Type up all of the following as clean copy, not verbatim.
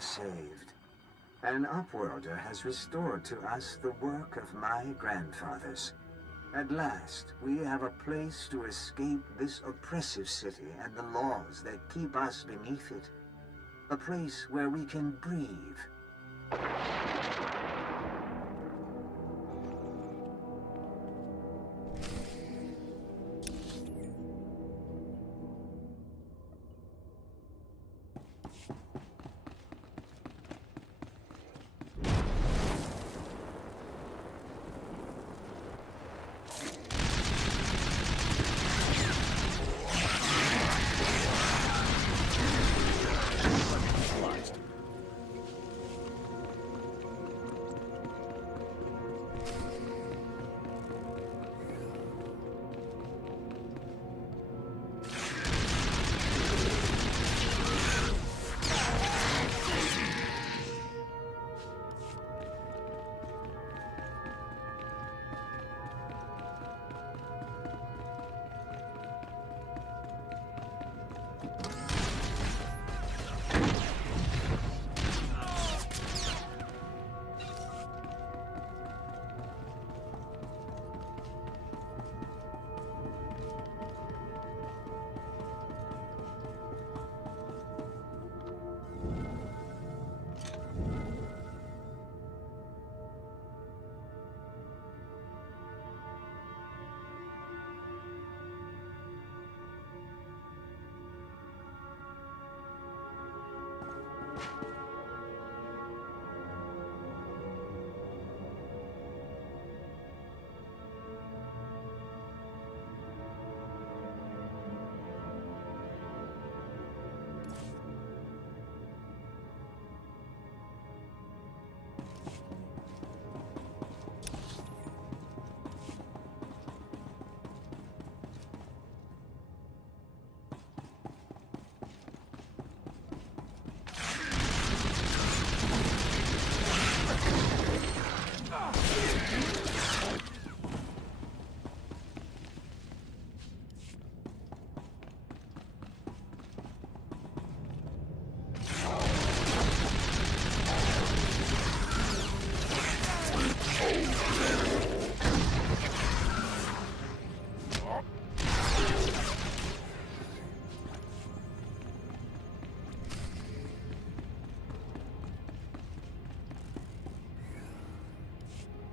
are saved. An Upworlder has restored to us the work of my grandfathers. At last, we have a place to escape this oppressive city and the laws that keep us beneath it. A place where we can breathe.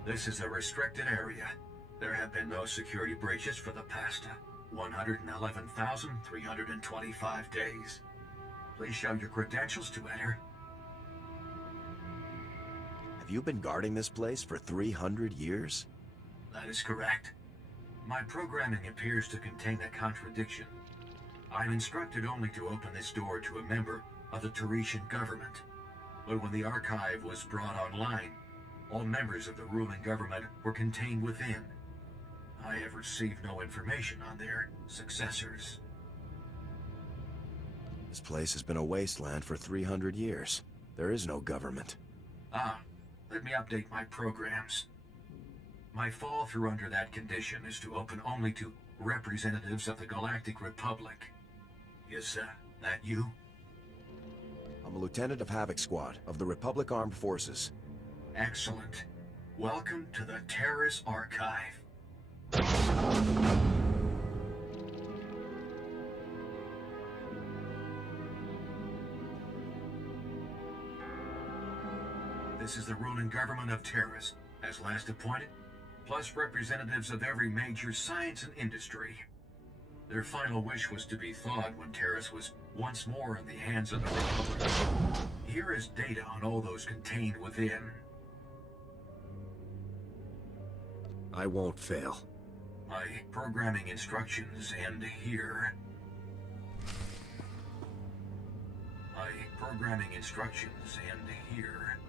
This is a restricted area. There have been no security breaches for the past 111,325 days. Please show your credentials to enter. Have you been guarding this place for 300 years? That is correct. My programming appears to contain a contradiction. I'm instructed only to open this door to a member of the Tarisian government. But when the archive was brought online, all members of the ruling government were contained within. I have received no information on their successors. This place has been a wasteland for 300 years. There is no government. Let me update my programs. My fall through under that condition is to open only to representatives of the Galactic Republic. Is that you? I'm a lieutenant of Havoc Squad of the Republic Armed Forces. Excellent. Welcome to the Taris Archive. This is the ruling government of Taris, as last appointed, plus representatives of every major science and industry. Their final wish was to be thawed when Taris was once more in the hands of the Republic. Here is data on all those contained within. I won't fail. My programming instructions end here. My programming instructions end here.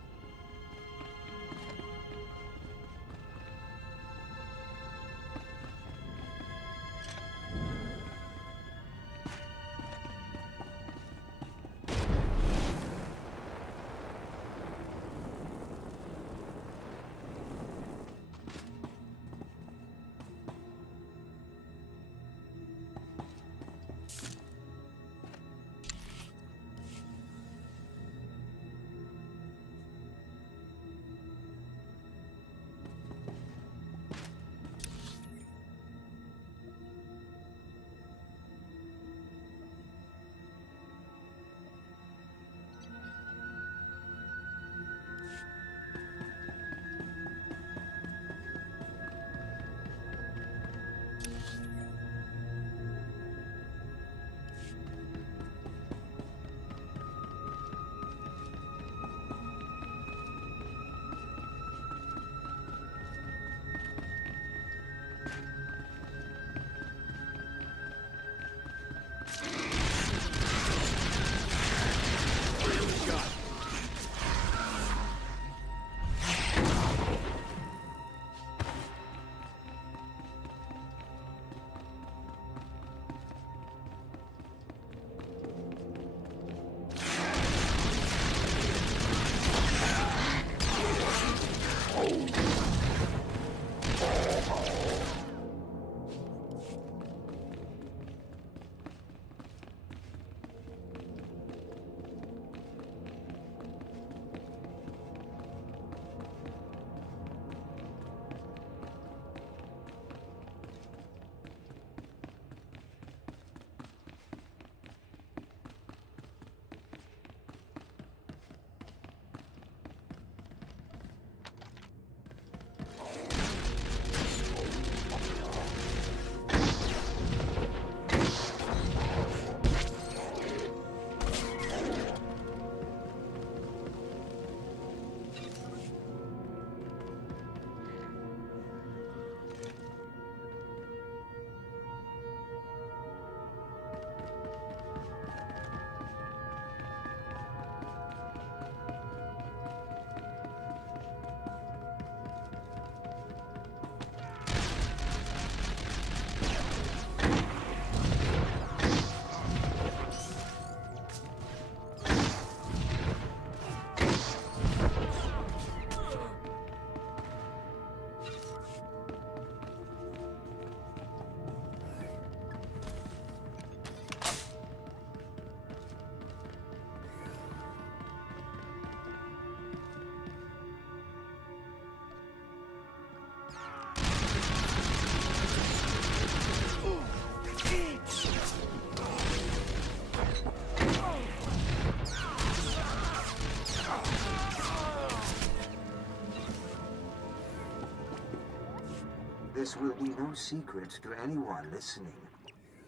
This will be no secret to anyone listening,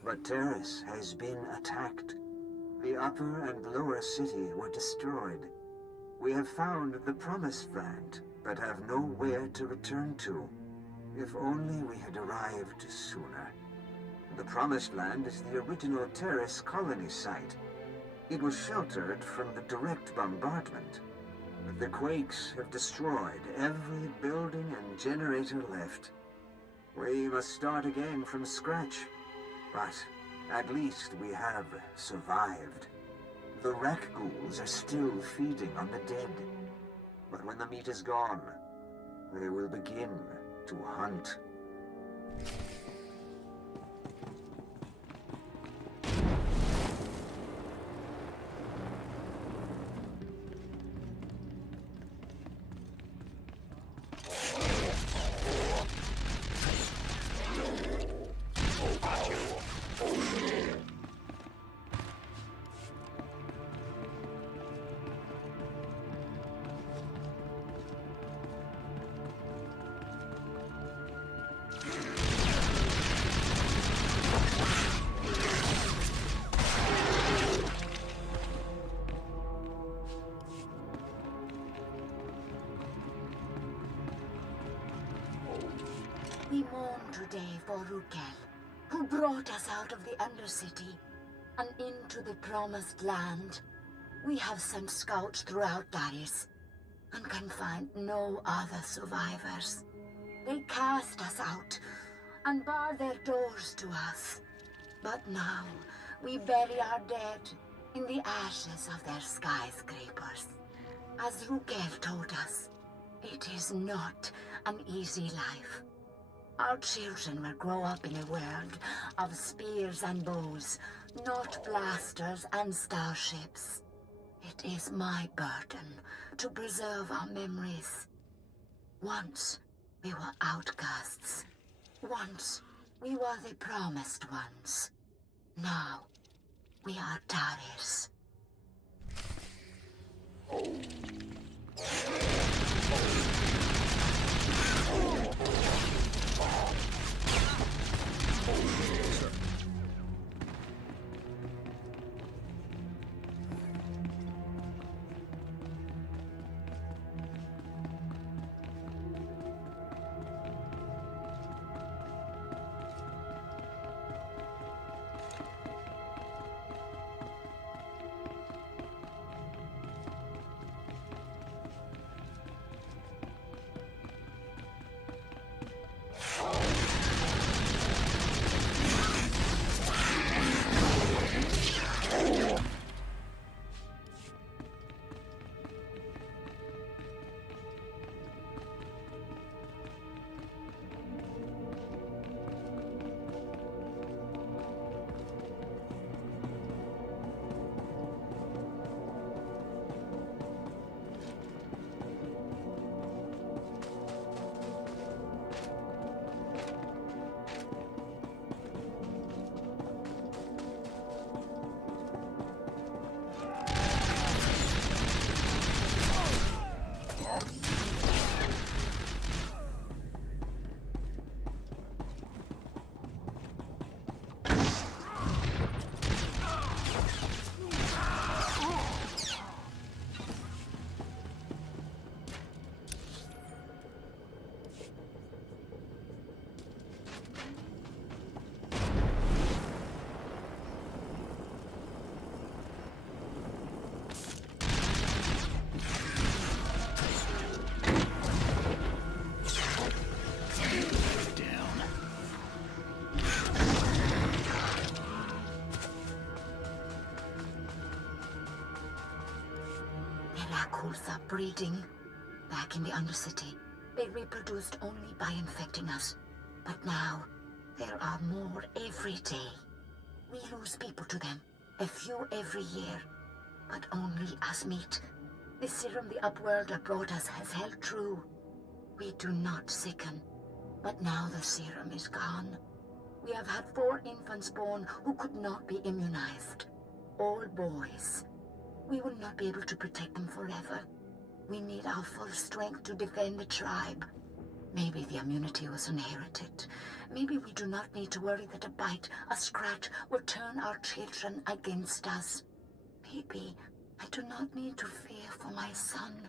but Taris has been attacked. The upper and lower city were destroyed. We have found the Promised Land, but have nowhere to return to. If only we had arrived sooner. The Promised Land is the original Taris colony site. It was sheltered from the direct bombardment. But the quakes have destroyed every building and generator left. We must start again from scratch. But at least we have survived. The rat ghouls are still feeding on the dead. But when the meat is gone, they will begin to hunt. We mourn today for Rukel, who brought us out of the Undercity and into the Promised Land. We have sent scouts throughout Taris and can find no other survivors. They cast us out and bar their doors to us. But now we bury our dead in the ashes of their skyscrapers. As Rukel told us, it is not an easy life. Our children will grow up in a world of spears and bows, not blasters and starships. It is my burden to preserve our memories. Once we were outcasts. Once we were the promised ones. Now we are Taris. Are breeding. Back in the Undercity, they reproduced only by infecting us. But now, there are more every day. We lose people to them, a few every year, but only as meat. The serum the Upworlder brought us has held true. We do not sicken, but now the serum is gone. We have had 4 infants born who could not be immunized. All boys. We will not be able to protect them forever. We need our full strength to defend the tribe. Maybe the immunity was inherited. Maybe we do not need to worry that a bite, a scratch, will turn our children against us. Maybe I do not need to fear for my son.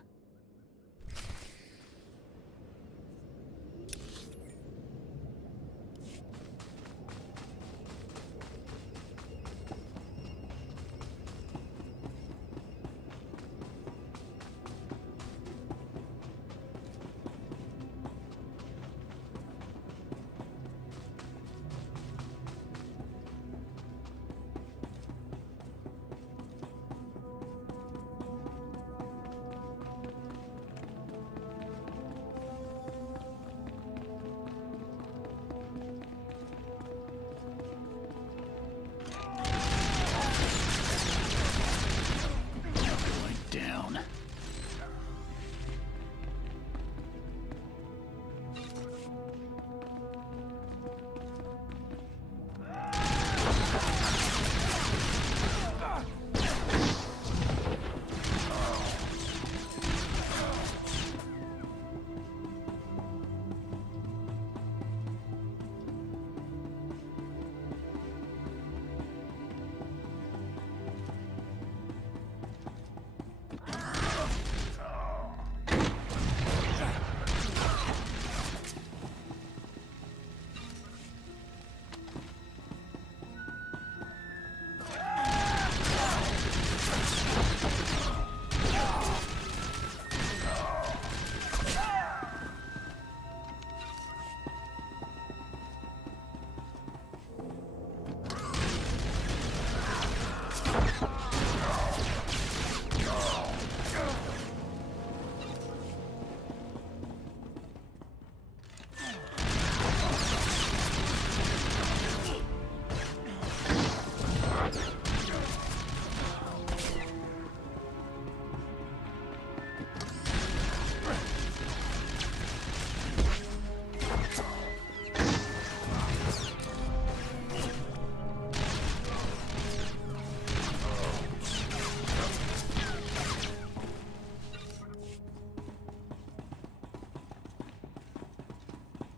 Down.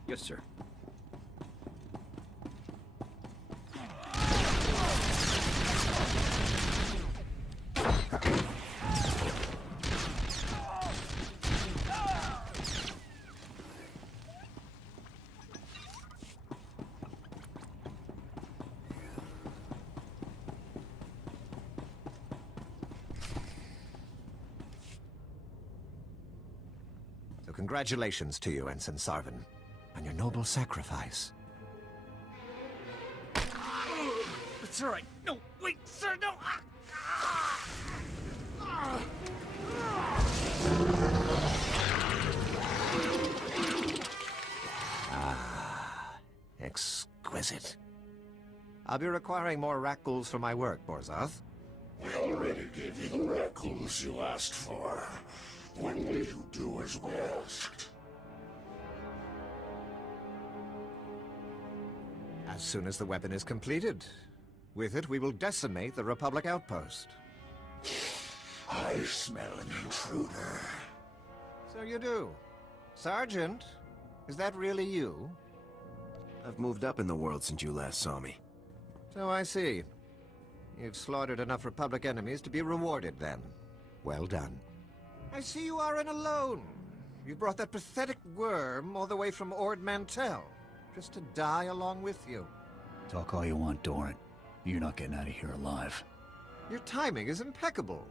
Yes, sir. So congratulations to you, Ensign Sarvin, on your noble sacrifice. It's all right. No, wait, sir, no. Exquisite. I'll be requiring more rackles for my work, Borzoth. We already gave you the rackles you asked for. When will you do as we asked? As soon as the weapon is completed. With it, we will decimate the Republic outpost. I smell an intruder. So you do. Sergeant, is that really you? I've moved up in the world since you last saw me. So I see. You've slaughtered enough Republic enemies to be rewarded, then. Well done. I see you aren't alone. You brought that pathetic worm all the way from Ord Mantell, just to die along with you. Talk all you want, Doran. You're not getting out of here alive. Your timing is impeccable.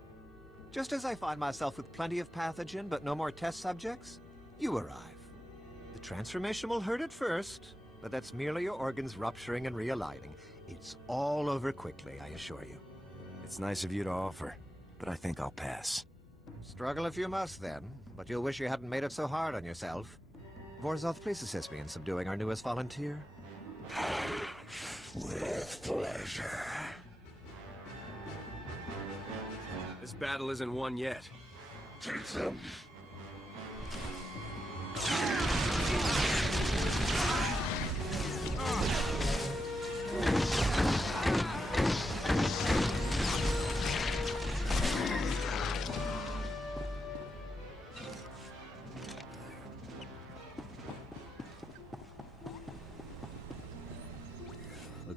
Just as I find myself with plenty of pathogen but no more test subjects, you arrive. The transformation will hurt at first, but that's merely your organs rupturing and realigning. It's all over quickly, I assure you. It's nice of you to offer, but I think I'll pass. Struggle if you must, then, but you'll wish you hadn't made it so hard on yourself. Vorzoth, please assist me in subduing our newest volunteer. With pleasure. This battle isn't won yet. Take them.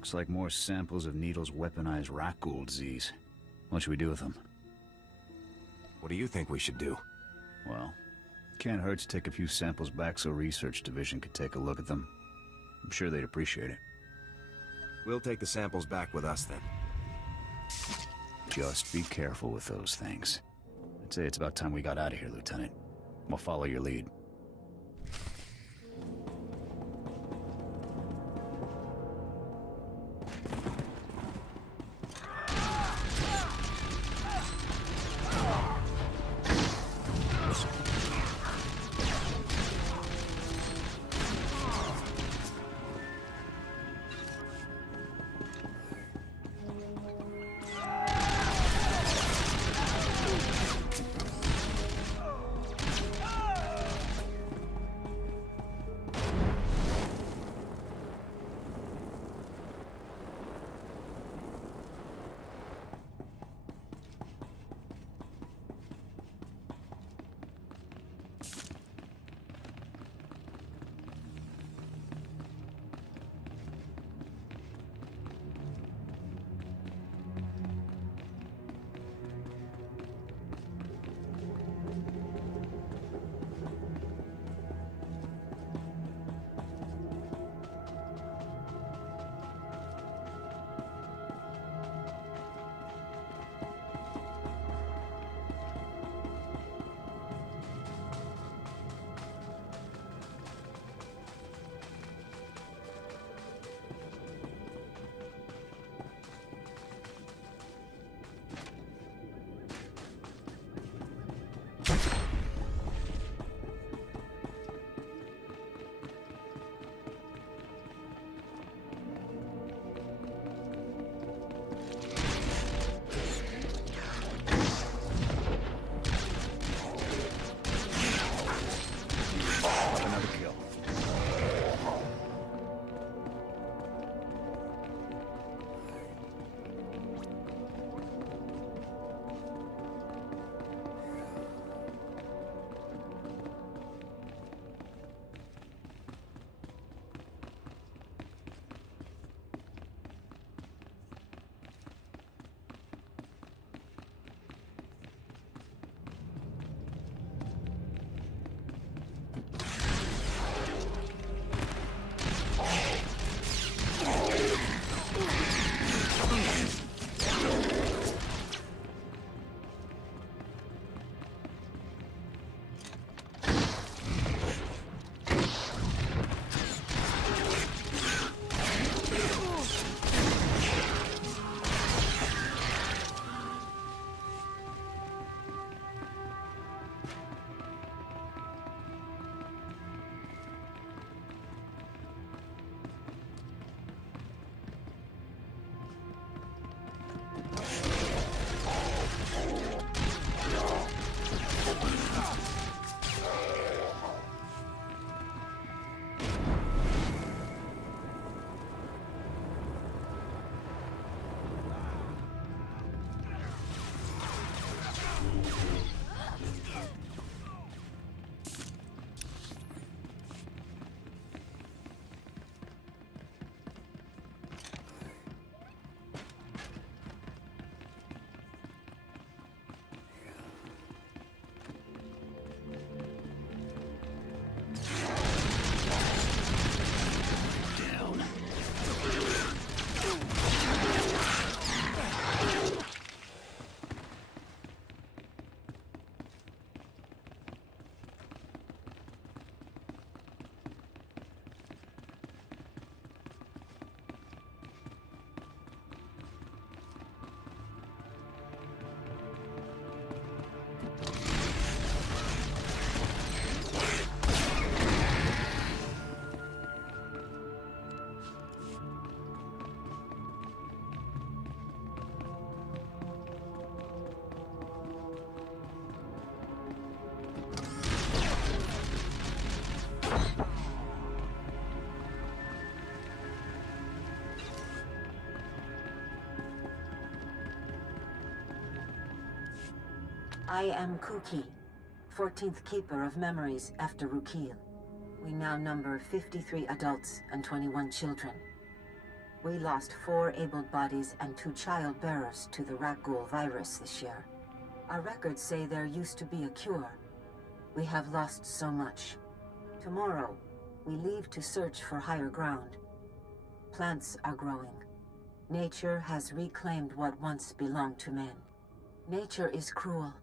Looks like more samples of Needle's weaponized Rakghoul Z's. What should we do with them? What do you think we should do? Well, can't hurt to take a few samples back so Research Division could take a look at them. I'm sure they'd appreciate it. We'll take the samples back with us then. Just be careful with those things. I'd say it's about time we got out of here, Lieutenant. We'll follow your lead. I am Kuki, 14th Keeper of Memories after Rukil. We now number 53 adults and 21 children. We lost 4 abled bodies and 2 child bearers to the rat ghoul virus this year. Our records say there used to be a cure. We have lost so much. Tomorrow, we leave to search for higher ground. Plants are growing. Nature has reclaimed what once belonged to men. Nature is cruel.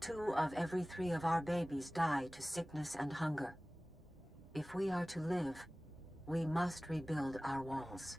2 of every 3 of our babies die to sickness and hunger. If we are to live, we must rebuild our walls.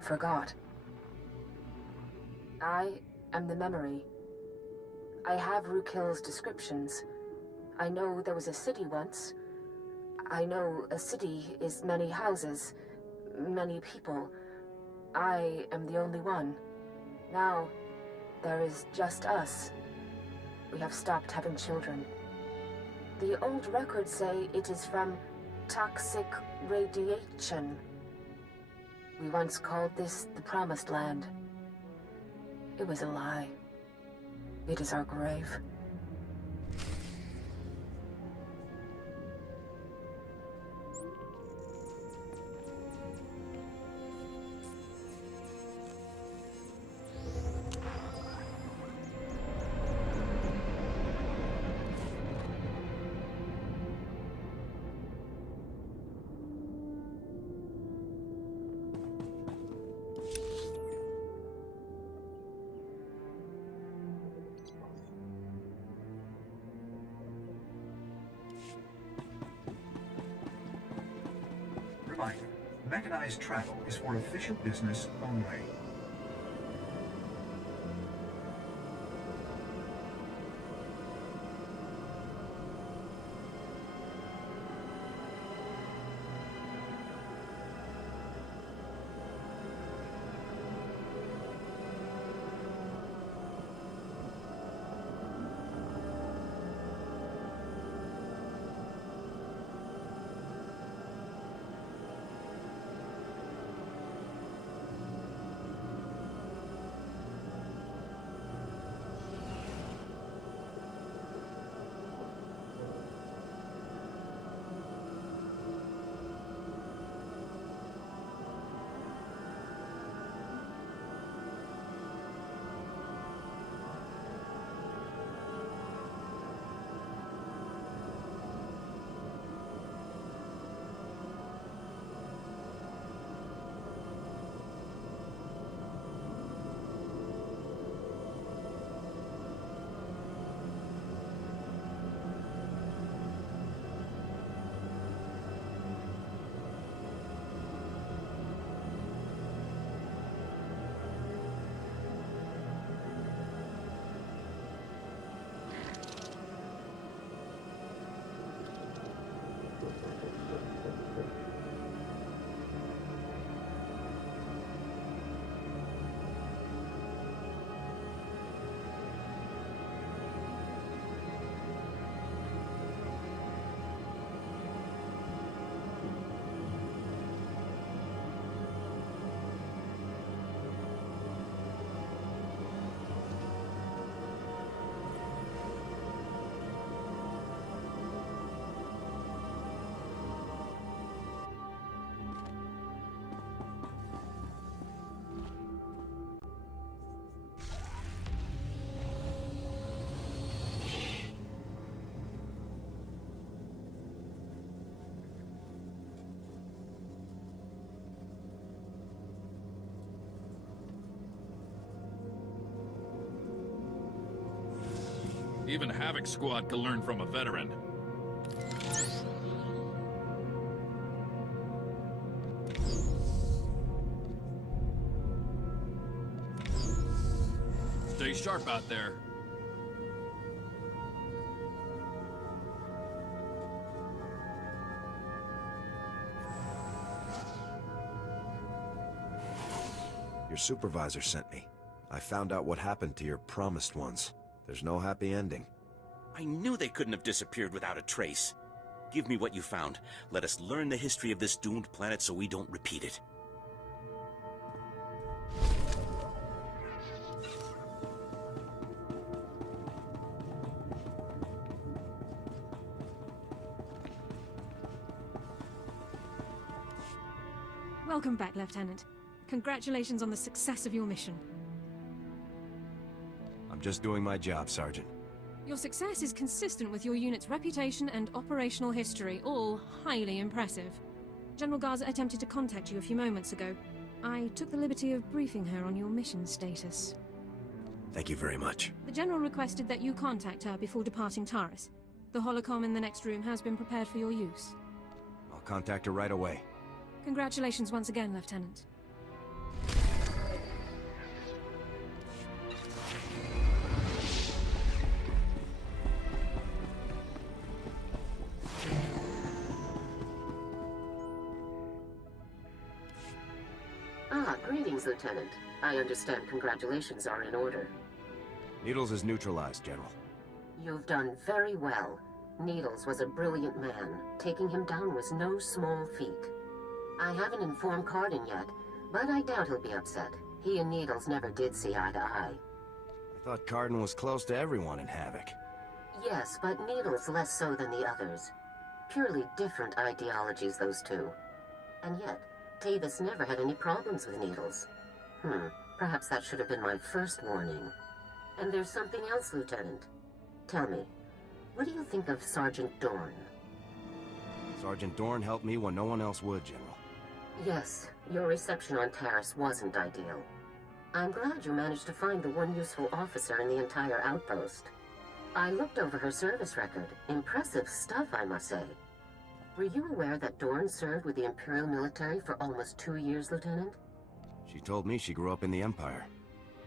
Forgot. I am the memory. I have Rukil's descriptions. I know there was a city once. I know a city is many houses, many people. I am the only one. Now, there is just us. We have stopped having children. The old records say it is from toxic radiation. We once called this the Promised Land. It was a lie. It is our grave. Reminder, mechanized travel is for official business only. Even Havoc Squad can learn from a veteran. Stay sharp out there. Your supervisor sent me. I found out what happened to your promised ones. There's no happy ending. I knew they couldn't have disappeared without a trace. Give me what you found. Let us learn the history of this doomed planet so we don't repeat it. Welcome back, Lieutenant. Congratulations on the success of your mission. I'm just doing my job, Sergeant. Your success is consistent with your unit's reputation and operational history, all highly impressive. General Garza attempted to contact you a few moments ago. I took the liberty of briefing her on your mission status. Thank you very much. The General requested that you contact her before departing Taris. The holocom in the next room has been prepared for your use. I'll contact her right away. Congratulations once again, Lieutenant. Greetings, Lieutenant. I understand congratulations are in order. Needles is neutralized, General. You've done very well. Needles was a brilliant man. Taking him down was no small feat. I haven't informed Cardin yet, but I doubt he'll be upset. He and Needles never did see eye to eye. I thought Cardin was close to everyone in Havoc. Yes, but Needles less so than the others. Purely different ideologies, those two. And yet, Tavis never had any problems with Needles. Perhaps that should have been my first warning. And there's something else, Lieutenant. Tell me, what do you think of Sergeant Dorn? Sergeant Dorn helped me when no one else would, General. Yes, your reception on Taris wasn't ideal. I'm glad you managed to find the one useful officer in the entire outpost. I looked over her service record. Impressive stuff, I must say. Were you aware that Dorn served with the Imperial military for almost 2 years, Lieutenant? She told me she grew up in the Empire.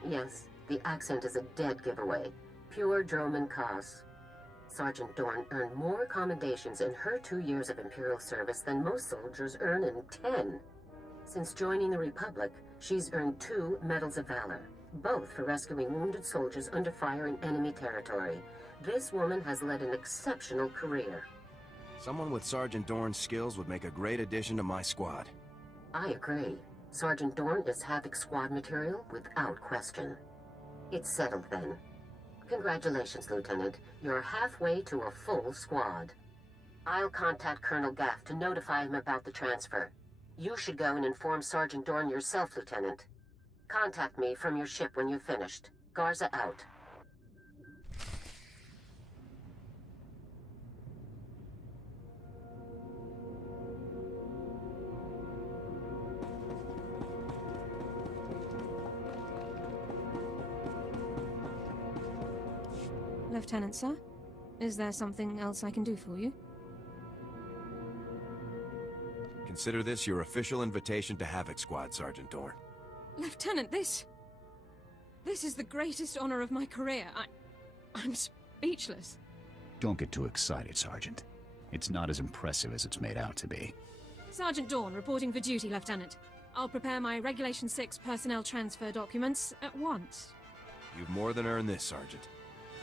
Yes, the accent is a dead giveaway. Pure Droman Kos. Sergeant Dorn earned more commendations in her 2 years of Imperial service than most soldiers earn in 10. Since joining the Republic, she's earned 2 Medals of Valor, both for rescuing wounded soldiers under fire in enemy territory. This woman has led an exceptional career. Someone with Sergeant Dorn's skills would make a great addition to my squad. I agree. Sergeant Dorn is Havoc Squad material without question. It's settled then. Congratulations, Lieutenant. You're halfway to a full squad. I'll contact Colonel Gaff to notify him about the transfer. You should go and inform Sergeant Dorn yourself, Lieutenant. Contact me from your ship when you've finished. Garza out. Lieutenant, sir? Is there something else I can do for you? Consider this your official invitation to Havoc Squad, Sergeant Dorn. Lieutenant, this is the greatest honor of my career. I'm speechless. Don't get too excited, Sergeant. It's not as impressive as it's made out to be. Sergeant Dorn reporting for duty, Lieutenant. I'll prepare my Regulation 6 personnel transfer documents at once. You've more than earned this, Sergeant.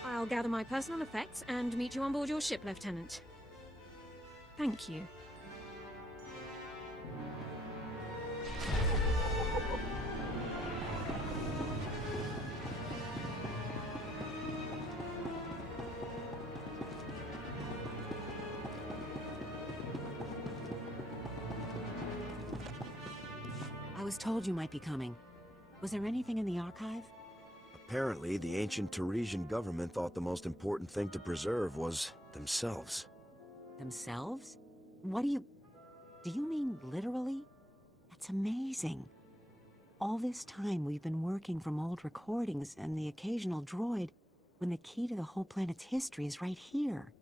I'll gather my personal effects and meet you on board your ship, Lieutenant. Thank you. I was told you might be coming. Was there anything in the archive? Apparently, the ancient Tarisian government thought the most important thing to preserve was themselves. Themselves? What do you mean literally? That's amazing. All this time we've been working from old recordings and the occasional droid, when the key to the whole planet's history is right here?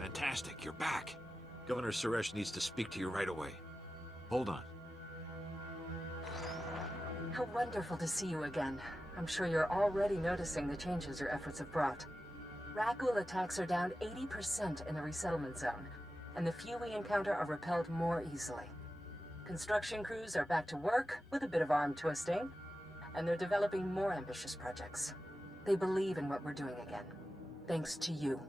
Fantastic, you're back. Governor Suresh needs to speak to you right away. Hold on. How wonderful to see you again. I'm sure you're already noticing the changes your efforts have brought. Ragul attacks are down 80% in the resettlement zone, and the few we encounter are repelled more easily. Construction crews are back to work with a bit of arm twisting, and they're developing more ambitious projects. They believe in what we're doing again, thanks to you.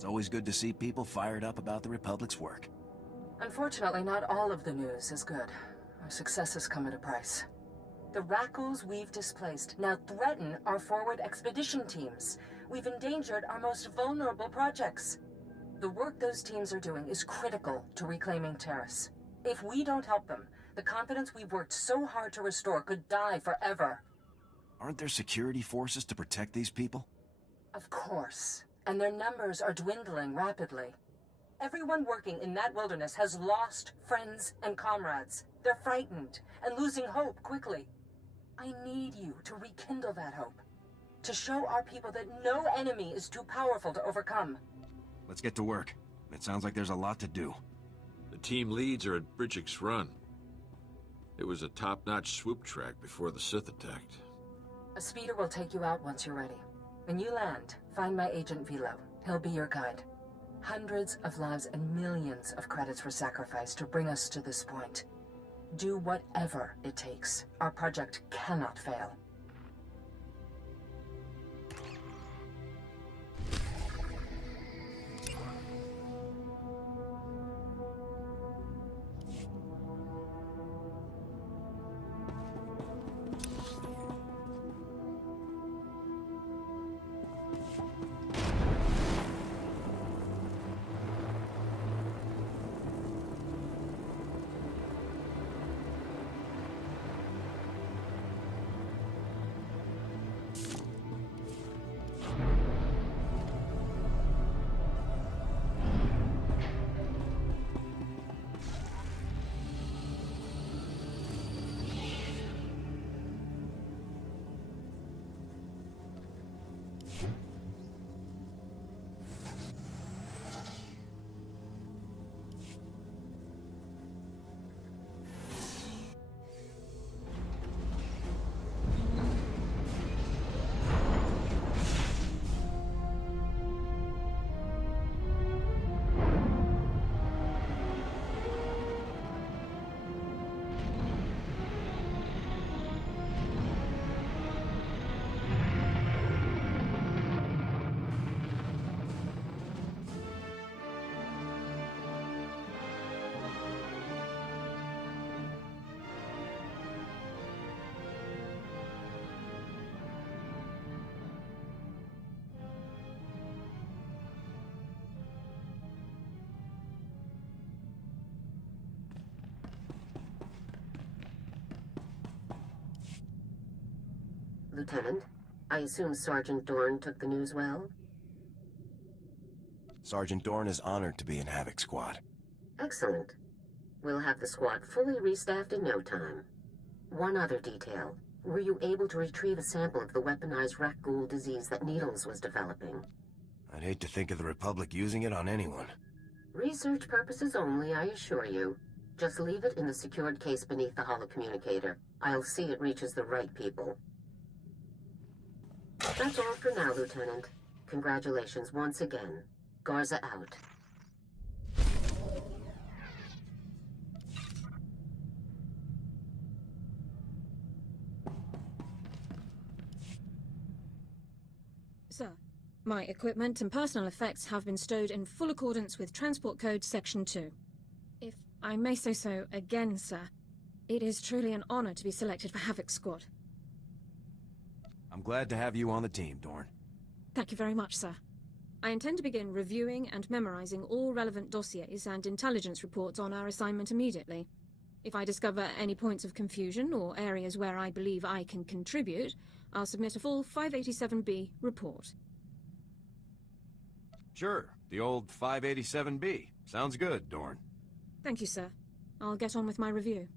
It's always good to see people fired up about the Republic's work. Unfortunately, not all of the news is good. Our successes come at a price. The Rakuls we've displaced now threaten our forward expedition teams. We've endangered our most vulnerable projects. The work those teams are doing is critical to reclaiming Taris. If we don't help them, the confidence we've worked so hard to restore could die forever. Aren't there security forces to protect these people? Of course. And their numbers are dwindling rapidly. Everyone working in that wilderness has lost friends and comrades. They're frightened and losing hope quickly. I need you to rekindle that hope. To show our people that no enemy is too powerful to overcome. Let's get to work. It sounds like there's a lot to do. The team leads are at Bridgick's Run. It was a top-notch swoop track before the Sith attacked. A speeder will take you out once you're ready. When you land, find my agent Vilo. He'll be your guide. Hundreds of lives and millions of credits were sacrificed to bring us to this point. Do whatever it takes. Our project cannot fail. Lieutenant, I assume Sergeant Dorn took the news well? Sergeant Dorn is honored to be in Havoc Squad. Excellent. We'll have the squad fully restaffed in no time. One other detail. Were you able to retrieve a sample of the weaponized Rakghoul disease that Needles was developing? I'd hate to think of the Republic using it on anyone. Research purposes only, I assure you. Just leave it in the secured case beneath the holocommunicator. I'll see it reaches the right people. That's all for now, Lieutenant. Congratulations once again. Garza out. My equipment and personal effects have been stowed in full accordance with Transport Code Section 2. If I may say so again, sir, it is truly an honor to be selected for Havoc Squad. I'm glad to have you on the team, Dorn. Thank you very much, sir. I intend to begin reviewing and memorizing all relevant dossiers and intelligence reports on our assignment immediately. If I discover any points of confusion or areas where I believe I can contribute, I'll submit a full 587B report. Sure, the old 587B. Sounds good, Dorn. Thank you, sir. I'll get on with my review.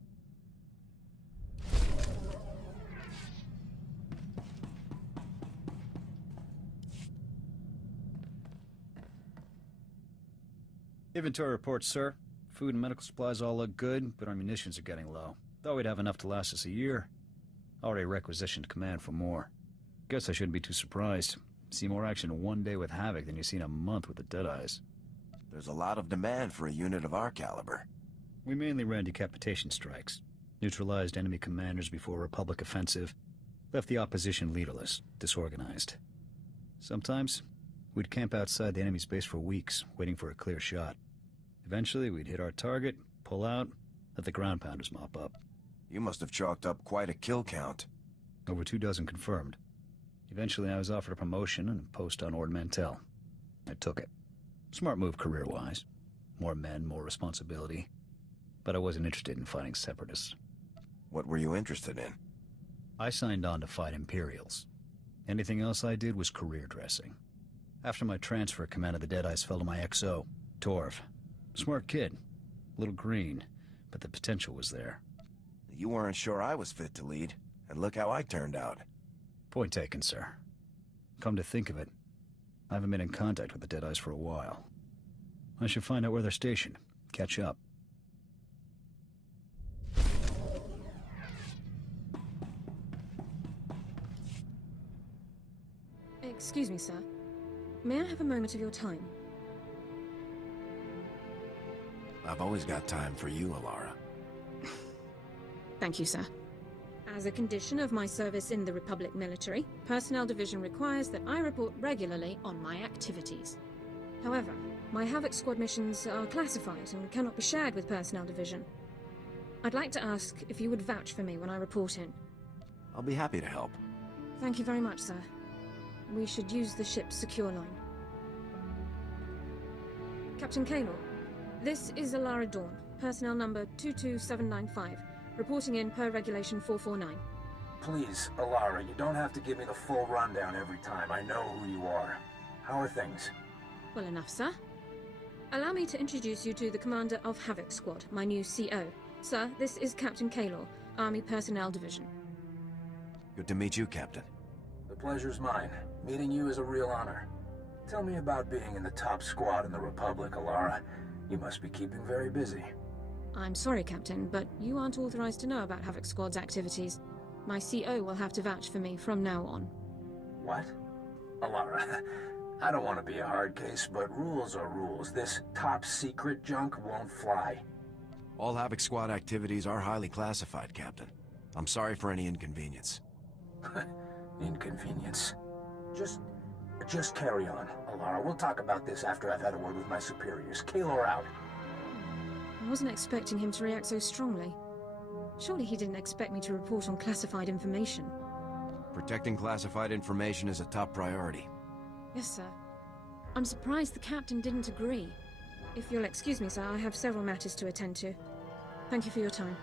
Inventory report, sir. Food and medical supplies all look good, but our munitions are getting low. Thought we'd have enough to last us a year. Already requisitioned command for more. Guess I shouldn't be too surprised. See more action in one day with Havoc than you see in a month with the Deadeyes. There's a lot of demand for a unit of our caliber. We mainly ran decapitation strikes. Neutralized enemy commanders before a Republic offensive. Left the opposition leaderless, disorganized. Sometimes, we'd camp outside the enemy's base for weeks, waiting for a clear shot. Eventually, we'd hit our target, pull out, let the ground pounders mop up. You must have chalked up quite a kill count. Over 24 confirmed. Eventually, I was offered a promotion and a post on Ord Mantell. I took it. Smart move career-wise. More men, more responsibility. But I wasn't interested in fighting separatists. What were you interested in? I signed on to fight Imperials. Anything else I did was career dressing. After my transfer, command of the Deadeyes fell to my XO, Torv. Smart kid. A little green, but the potential was there. You weren't sure I was fit to lead, and look how I turned out. Point taken, sir. Come to think of it, I haven't been in contact with the Deadeyes for a while. I should find out where they're stationed. Catch up. Excuse me, sir. May I have a moment of your time? I've always got time for you, Alara. Thank you, sir. As a condition of my service in the Republic military, Personnel Division requires that I report regularly on my activities. However, my Havoc Squad missions are classified and cannot be shared with Personnel Division. I'd like to ask if you would vouch for me when I report in. I'll be happy to help. Thank you very much, sir. We should use the ship's secure line. Captain Kaylor, this is Alara Dawn, personnel number 22795, reporting in per Regulation 449. Please, Alara, you don't have to give me the full rundown every time. I know who you are. How are things? Well enough, sir. Allow me to introduce you to the commander of Havoc Squad, my new CO. Sir, this is Captain Kaylor, Army Personnel Division. Good to meet you, Captain. The pleasure's mine. Meeting you is a real honor. Tell me about being in the top squad in the Republic, Alara. You must be keeping very busy. I'm sorry, Captain, but you aren't authorized to know about Havoc Squad's activities. My CO will have to vouch for me from now on. What? Alara, I don't want to be a hard case, but rules are rules. This top-secret junk won't fly. All Havoc Squad activities are highly classified, Captain. I'm sorry for any inconvenience. Inconvenience? Just carry on, Alara. We'll talk about this after I've had a word with my superiors. Kaylor out. I wasn't expecting him to react so strongly. Surely he didn't expect me to report on classified information. Protecting classified information is a top priority. Yes, sir. I'm surprised the captain didn't agree. If you'll excuse me, sir, I have several matters to attend to. Thank you for your time.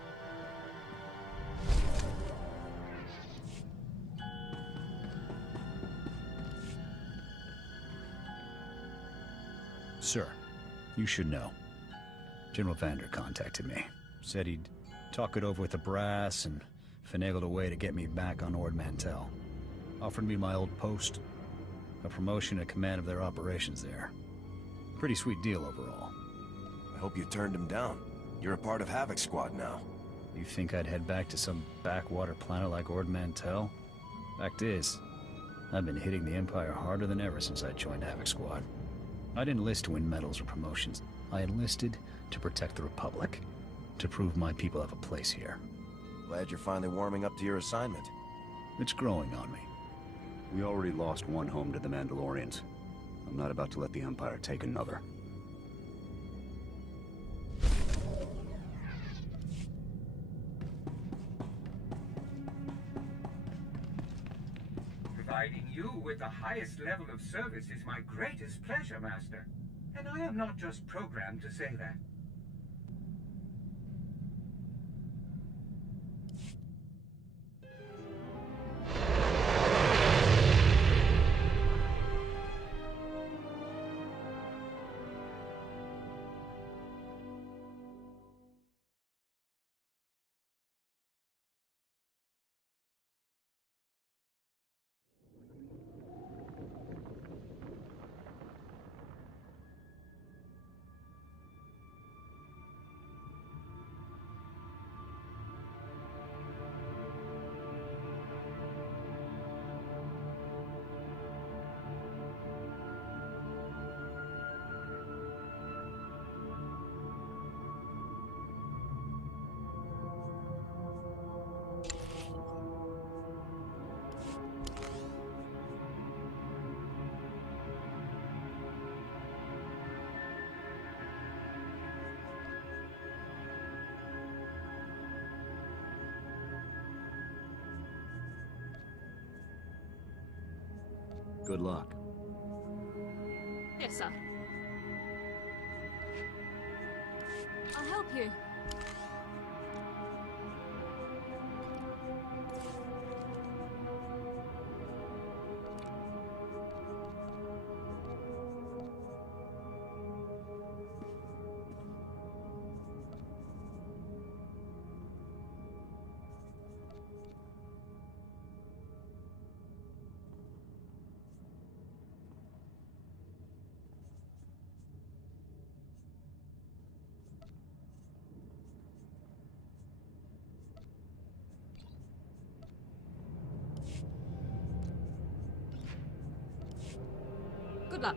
Sir, you should know. General Vander contacted me. Said he'd talk it over with the brass and finagled a way to get me back on Ord Mantell. Offered me my old post, a promotion and command of their operations there. Pretty sweet deal overall. I hope you turned him down. You're a part of Havoc Squad now. You think I'd head back to some backwater planet like Ord Mantell? Fact is, I've been hitting the Empire harder than ever since I joined Havoc Squad. I didn't enlist to win medals or promotions. I enlisted to protect the Republic, to prove my people have a place here. Glad you're finally warming up to your assignment. It's growing on me. We already lost one home to the Mandalorians. I'm not about to let the Empire take another. Providing you with the highest level of service is my greatest pleasure, Master. And I am not just programmed to say that. Good luck. Yes, sir. I'll help you. Good luck.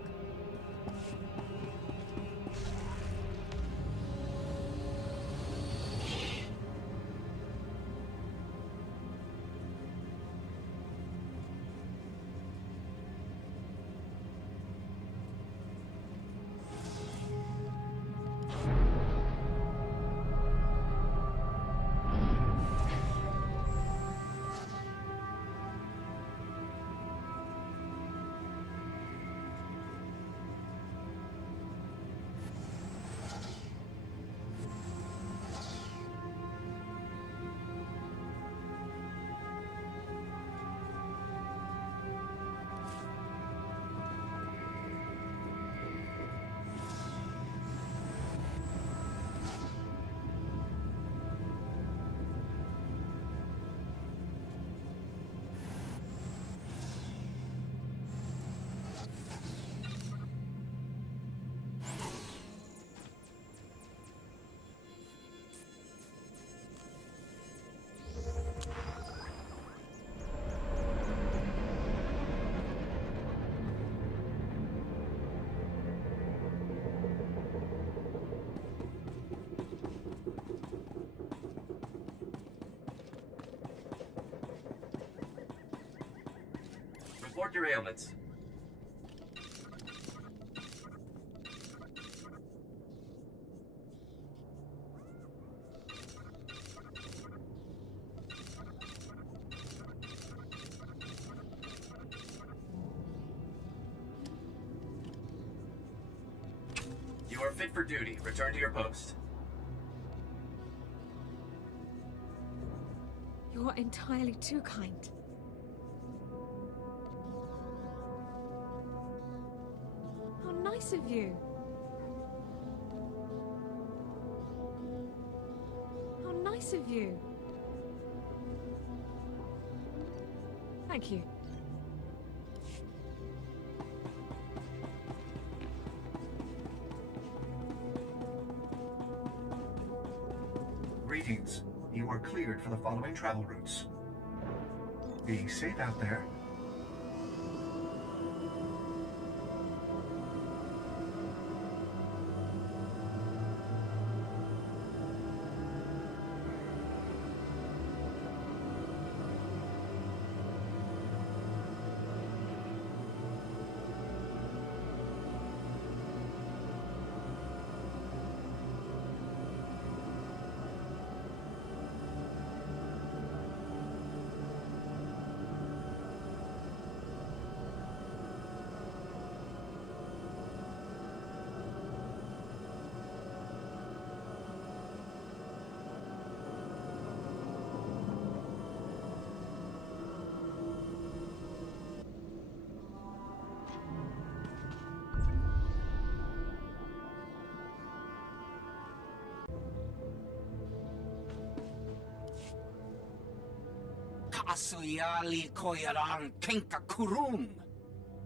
Report your ailments. You are fit for duty. Return to your post. You're entirely too kind. How nice of you. How nice of you. Thank you. Greetings. You are cleared for the following travel routes. Be safe out there.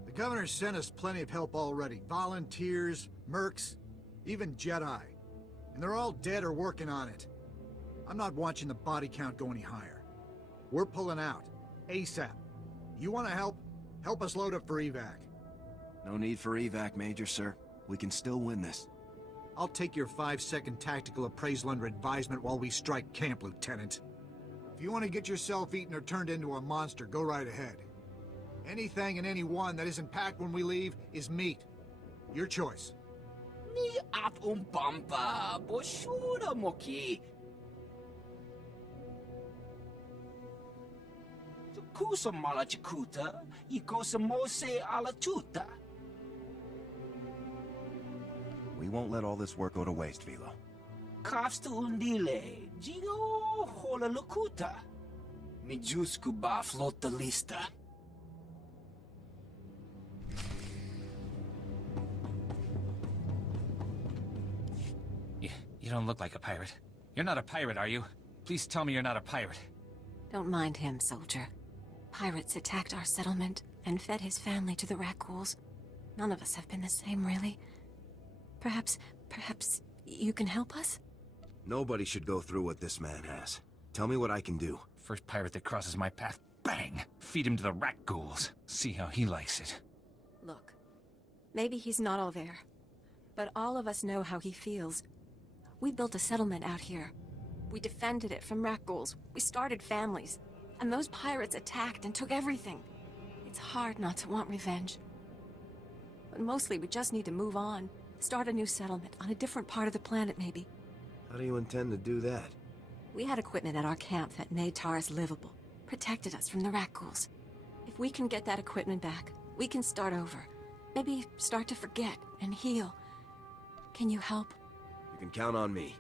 The governor sent us plenty of help already. Volunteers, mercs, even Jedi. And they're all dead or working on it. I'm not watching the body count go any higher. We're pulling out. ASAP. You want to help? Help us load up for evac. No need for evac, Major, sir. We can still win this. I'll take your 5-second tactical appraisal under advisement while we strike camp, Lieutenant. If you want to get yourself eaten or turned into a monster, go right ahead. Anything and anyone that isn't packed when we leave is meat. Your choice. Ni at umbamba, boshura moki. Kusa malachikuta, ikosa mose ala tuta. We won't let all this work go to waste, Vilo. Kafsta undile, Gio hola lukuta. Mijusku ba flota lista. You don't look like a pirate. You're not a pirate, are you? Please tell me you're not a pirate. Don't mind him, soldier. Pirates attacked our settlement and fed his family to the Rakghouls. None of us have been the same, really. Perhaps you can help us? Nobody should go through what this man has. Tell me what I can do. First pirate that crosses my path, bang! Feed him to the Rakghouls. See how he likes it. Look, maybe he's not all there, but all of us know how he feels. We built a settlement out here. We defended it from Rakghouls. We started families. And those pirates attacked and took everything. It's hard not to want revenge. But mostly we just need to move on. Start a new settlement on a different part of the planet, maybe. How do you intend to do that? We had equipment at our camp that made Taris livable. Protected us from the Rakghouls. If we can get that equipment back, we can start over. Maybe start to forget and heal. Can you help? You can count on me.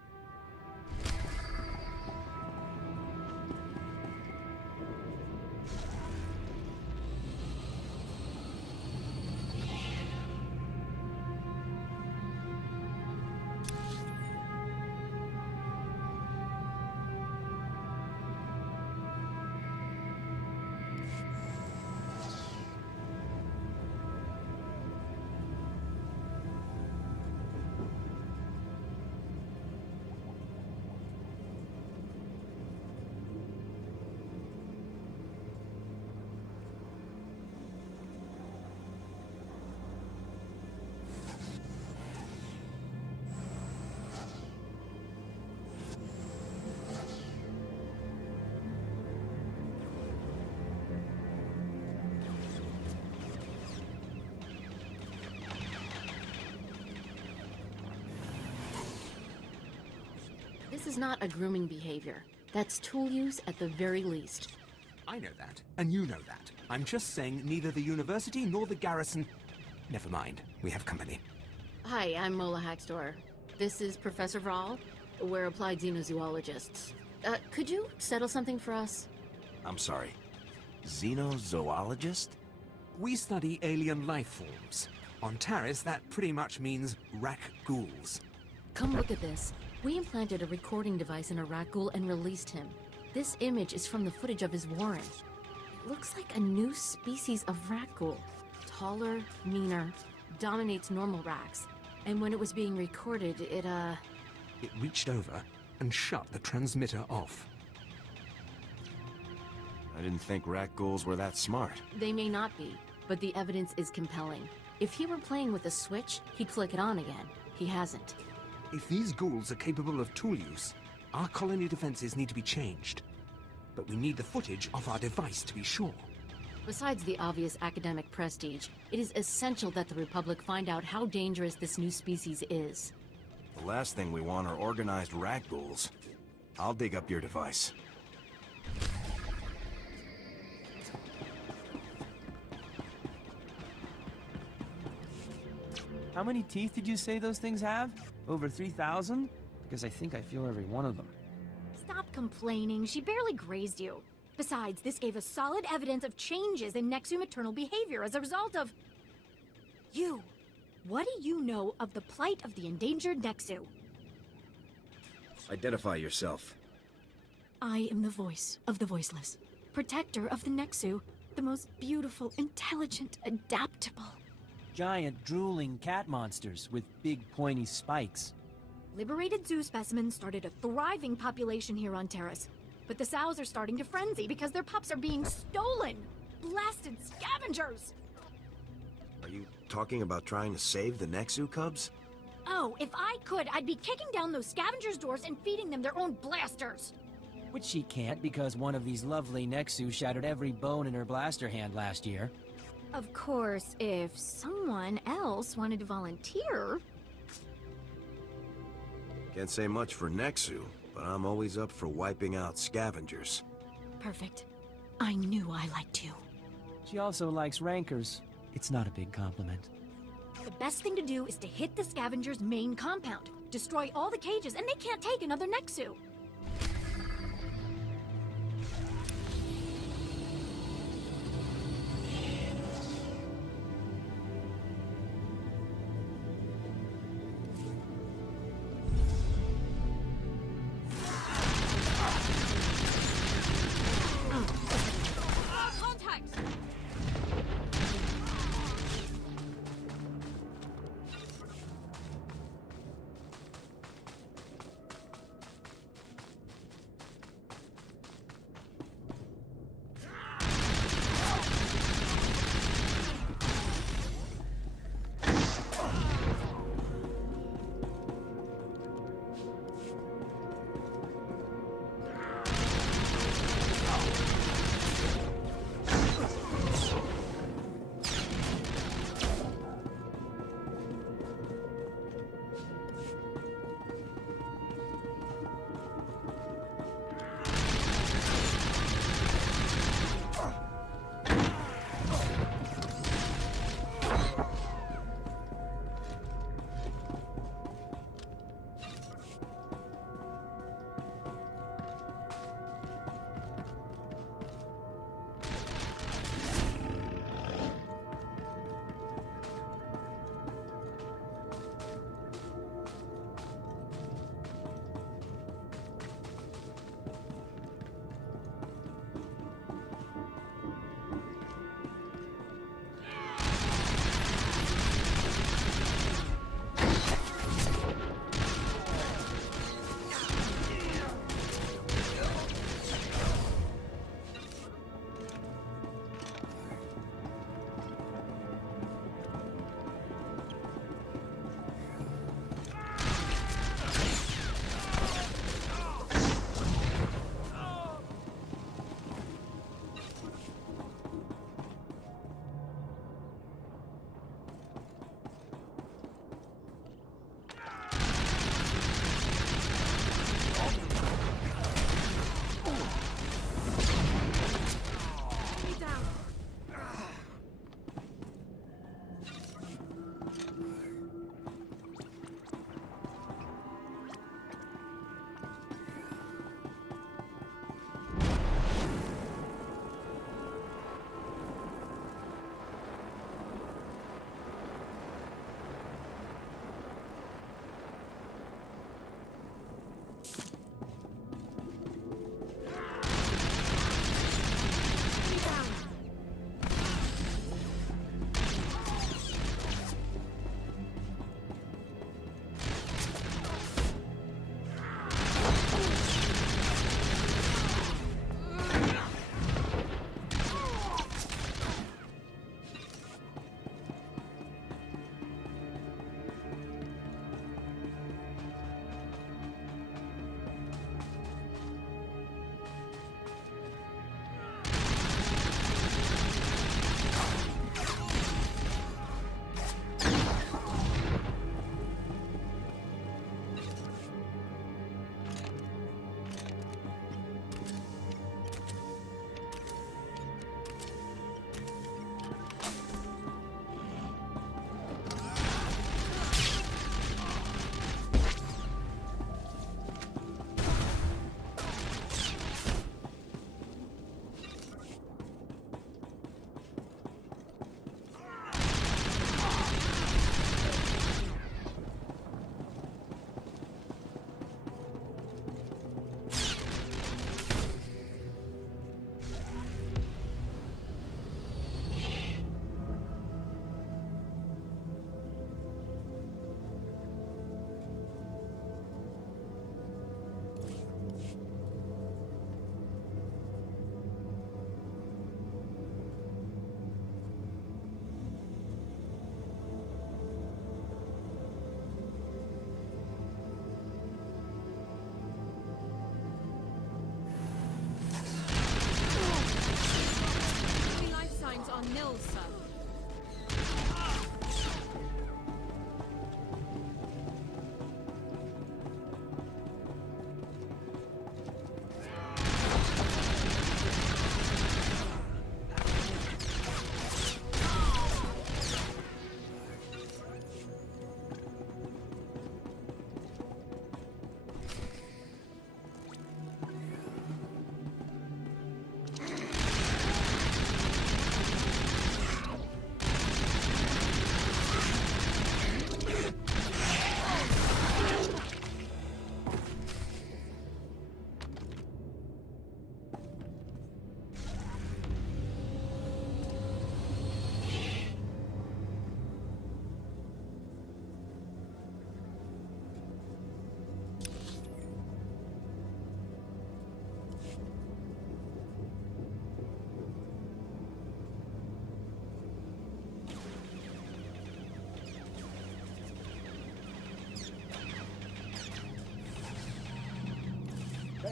This is not a grooming behavior. That's tool use at the very least. I know that, and you know that. I'm just saying neither the university nor the garrison... Never mind, we have company. Hi, I'm Mola Haxtor. This is Professor Vral. We're applied xenozoologists. Could you settle something for us? I'm sorry. Xenozoologist? We study alien life forms. On Taris, that pretty much means Rakghouls. Come look at this. We implanted a recording device in a Rakghoul and released him. This image is from the footage of his warren. It looks like a new species of Rakghoul. Taller, meaner, dominates normal Raks. And when it was being recorded, it reached over and shut the transmitter off. I didn't think Rakghouls were that smart. They may not be, but the evidence is compelling. If he were playing with a switch, he'd flick it on again. He hasn't. If these ghouls are capable of tool use, our colony defenses need to be changed. But we need the footage of our device to be sure. Besides the obvious academic prestige, it is essential that the Republic find out how dangerous this new species is. The last thing we want are organized Rakghouls. I'll dig up your device. How many teeth did you say those things have? Over 3,000? Because I think I feel every one of them. Stop complaining. She barely grazed you. Besides, this gave us solid evidence of changes in Nexu maternal behavior as a result of... You. What do you know of the plight of the endangered Nexu? Identify yourself. I am the voice of the voiceless. protector of the Nexu, the most beautiful, intelligent, adaptable. Giant, drooling cat monsters with big, pointy spikes. Liberated zoo specimens started a thriving population here on Taris. But the sows are starting to frenzy because their pups are being stolen! Blasted scavengers! Are you talking about trying to save the Nexu cubs? Oh, if I could, I'd be kicking down those scavengers' doors and feeding them their own blasters! Which she can't because one of these lovely Nexu shattered every bone in her blaster hand last year. Of course, if someone else wanted to volunteer... Can't say much for Nexu, but I'm always up for wiping out scavengers. Perfect. I knew I liked you. She also likes rankers. It's not a big compliment. The best thing to do is to hit the scavengers' main compound. Destroy all the cages, and they can't take another Nexu.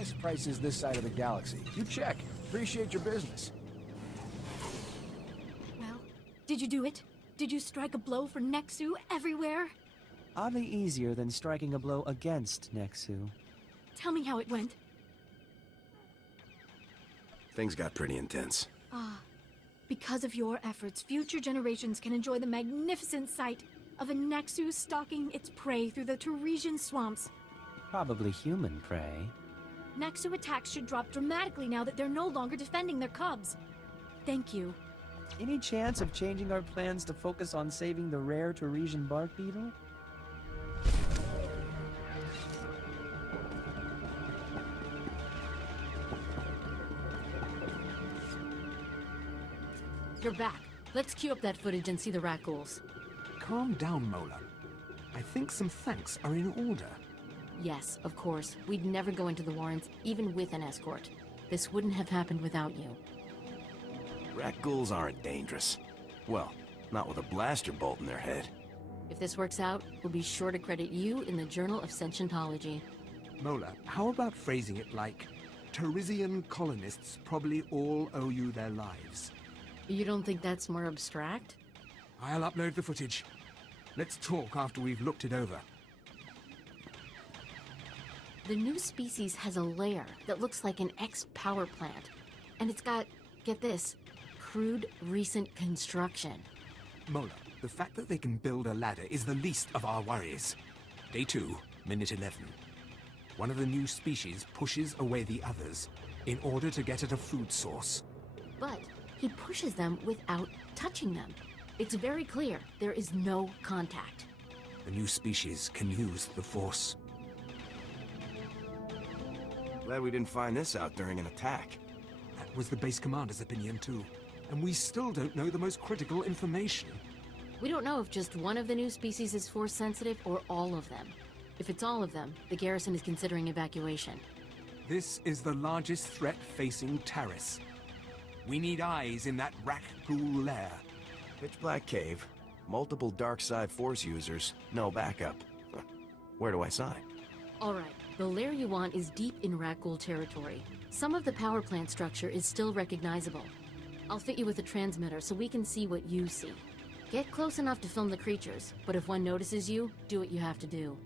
highest prices this side of the galaxy. You check. Appreciate your business. Well, did you do it? Did you strike a blow for Nexu everywhere? Oddly easier than striking a blow against Nexu. Tell me how it went. Things got pretty intense. Ah, because of your efforts, future generations can enjoy the magnificent sight of a Nexu stalking its prey through the Tarisian swamps. Probably human prey. Nexu attacks should drop dramatically now that they're no longer defending their cubs. Thank you. Any chance of changing our plans to focus on saving the rare Tarisian bark beetle? You're back. Let's queue up that footage and see the rat ghouls. Calm down, Mola. I think some thanks are in order. Yes, of course. We'd never go into the Warrens, even with an escort. This wouldn't have happened without you. Rat ghouls aren't dangerous. Well, not with a blaster bolt in their head. If this works out, we'll be sure to credit you in the Journal of Sentientology. Mola, how about phrasing it like, Tarisian colonists probably all owe you their lives? You don't think that's more abstract? I'll upload the footage. Let's talk after we've looked it over. The new species has a lair that looks like an ex-power plant. And it's got, get this, crude recent construction. Mola, the fact that they can build a ladder is the least of our worries. Day 2, minute 11. One of the new species pushes away the others in order to get at a food source. But he pushes them without touching them. It's very clear there is no contact. The new species can use the Force. Glad we didn't find this out during an attack. That was the base commander's opinion too. And we still don't know the most critical information. We don't know if just one of the new species is Force sensitive or all of them. If it's all of them, the garrison is considering evacuation. This is the largest threat facing Taris. We need eyes in that rat ghoul lair. Pitch black cave, multiple dark side Force users, no backup. Where do I sign? All right, the lair you want is deep in rat ghoul territory. Some of the power plant structure is still recognizable. I'll fit you with a transmitter so we can see what you see. Get close enough to film the creatures, but if one notices you, do what you have to do.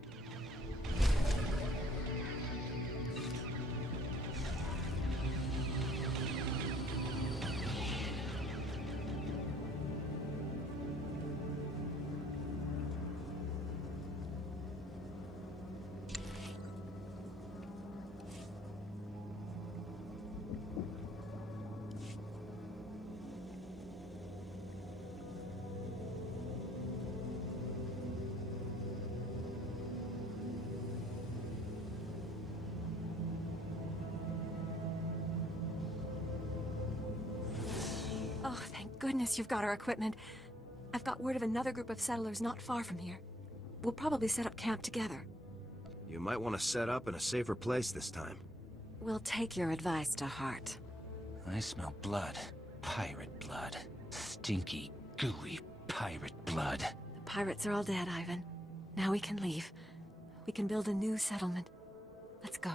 Oh, thank goodness you've got our equipment. I've got word of another group of settlers not far from here. We'll probably set up camp together. You might want to set up in a safer place this time. We'll take your advice to heart. I smell blood. Pirate blood. Stinky, gooey pirate blood. The pirates are all dead, Ivan. Now we can leave. We can build a new settlement. Let's go.